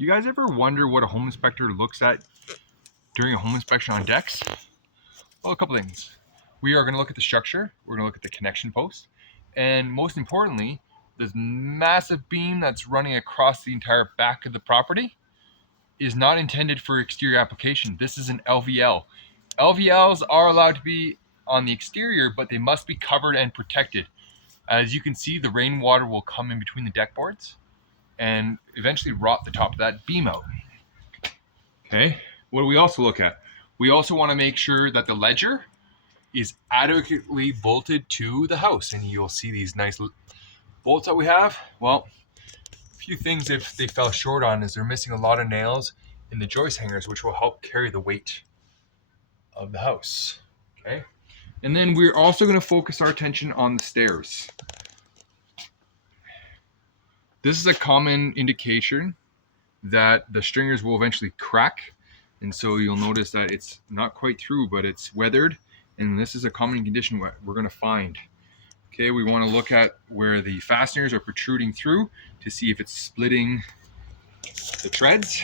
You guys ever wonder what a home inspector looks at during a home inspection on decks? Well, a couple things. We are going to look at the structure, we're going to look at the connection post, and most importantly, this massive beam that's running across the entire back of the property is not intended for exterior application. This is an LVL. LVLs are allowed to be on the exterior, but they must be covered and protected. As you can see, the rainwater will come in between the deck boards and eventually rot the top of that beam out. Okay, what do we also look at? We also want to make sure that the ledger is adequately bolted to the house, and you'll see these nice bolts that we have. Well, a few things if they fell short on is they're missing a lot of nails in the joist hangers, which will help carry the weight of the house. Okay, and then we're also going to focus our attention on the stairs. This is a common indication that the stringers will eventually crack, and so you'll notice that it's not quite through, but it's weathered, and this is a common condition we're going to find. Okay, we want to look at where the fasteners are protruding through to see if it's splitting the treads.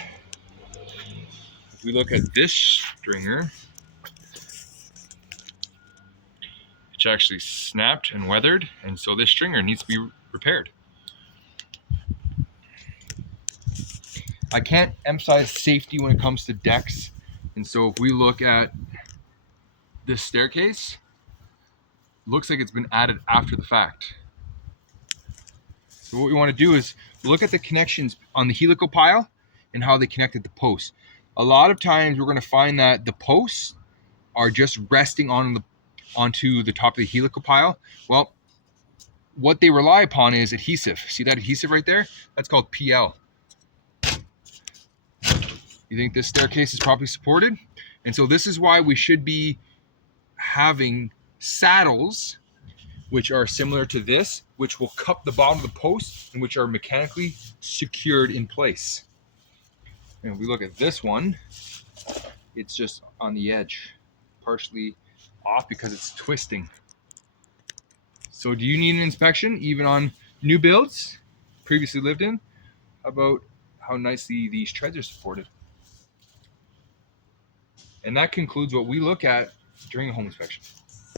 If we look at this stringer, it's actually snapped and weathered, and so this stringer needs to be repaired. I can't emphasize safety when it comes to decks, and so if we look at this staircase, it looks like it's been added after the fact. So what we want to do is look at the connections on the helical pile and how they connected the posts. A lot of times we're going to find that the posts are just resting onto the top of the helical pile. Well, what they rely upon is adhesive. See that adhesive right there? That's called PL. You think this staircase is properly supported? And so this is why we should be having saddles which are similar to this, which will cup the bottom of the post and which are mechanically secured in place. And if we look at this one, it's just on the edge, partially off because it's twisting. So do you need an inspection even on new builds previously lived in about how nicely these treads are supported? And that concludes what we look at during a home inspection.